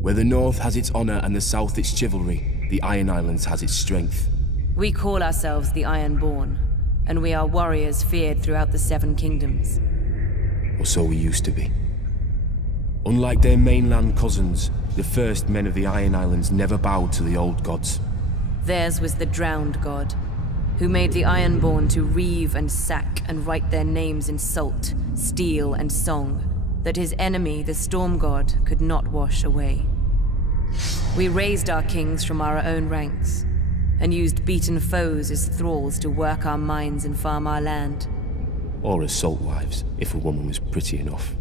Where the North has its honor and the South its chivalry, the Iron Islands has its strength. We call ourselves the Ironborn, and we are warriors feared throughout the Seven Kingdoms. Or so we used to be. Unlike their mainland cousins, the first men of the Iron Islands never bowed to the old gods. Theirs was the drowned god, who made the Ironborn to reave and sack and write their names in salt, steel, and song, that his enemy, the Storm God, could not wash away. We raised our kings from our own ranks, and used beaten foes as thralls to work our mines and farm our land. Or as salt wives, if a woman was pretty enough.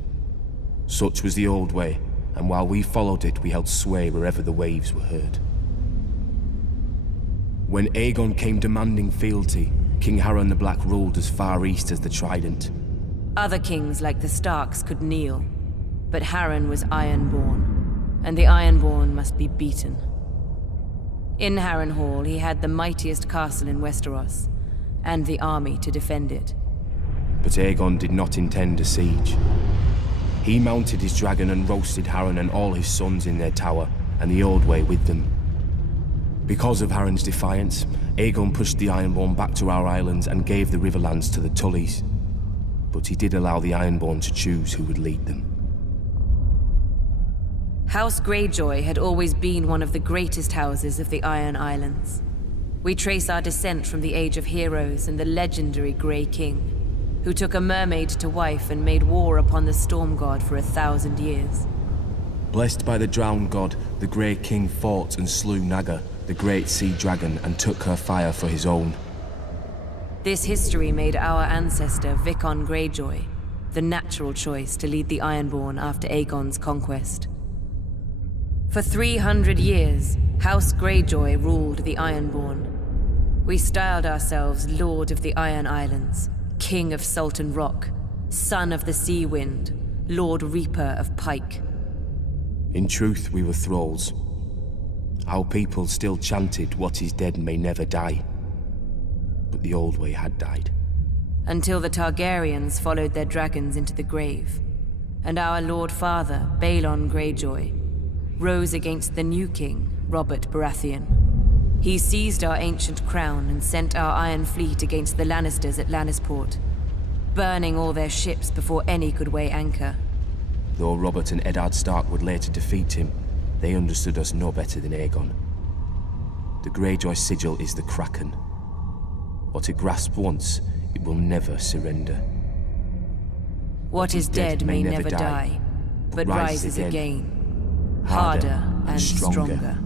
Such was the old way, and while we followed it, we held sway wherever the waves were heard. When Aegon came demanding fealty, King Harren the Black ruled as far east as the Trident. Other kings like the Starks could kneel, but Harren was Ironborn, and the Ironborn must be beaten. In Harrenhal, he had the mightiest castle in Westeros, and the army to defend it. But Aegon did not intend a siege. He mounted his dragon and roasted Harren and all his sons in their tower, and the Old Way with them. Because of Harren's defiance, Aegon pushed the Ironborn back to our islands and gave the Riverlands to the Tullys. But he did allow the Ironborn to choose who would lead them. House Greyjoy had always been one of the greatest houses of the Iron Islands. We trace our descent from the Age of Heroes and the legendary Grey King, who took a mermaid to wife and made war upon the Storm God for 1,000 years. Blessed by the Drowned God, the Grey King fought and slew Naga, the great sea dragon, and took her fire for his own. This history made our ancestor Vicon Greyjoy the natural choice to lead the Ironborn after Aegon's conquest. For 300 years, House Greyjoy ruled the Ironborn. We styled ourselves Lord of the Iron Islands, King of Salt and Rock, Son of the Sea Wind, Lord Reaper of Pike. In truth, we were thralls. Our people still chanted, "What is dead may never die." But the Old Way had died. Until the Targaryens followed their dragons into the grave, and our Lord Father, Balon Greyjoy, rose against the new king, Robert Baratheon. He seized our ancient crown and sent our Iron Fleet against the Lannisters at Lannisport, burning all their ships before any could weigh anchor. Though Robert and Eddard Stark would later defeat him, they understood us no better than Aegon. The Greyjoy sigil is the Kraken. What it grasped once, it will never surrender. What is dead may never die, but rises again, harder and stronger.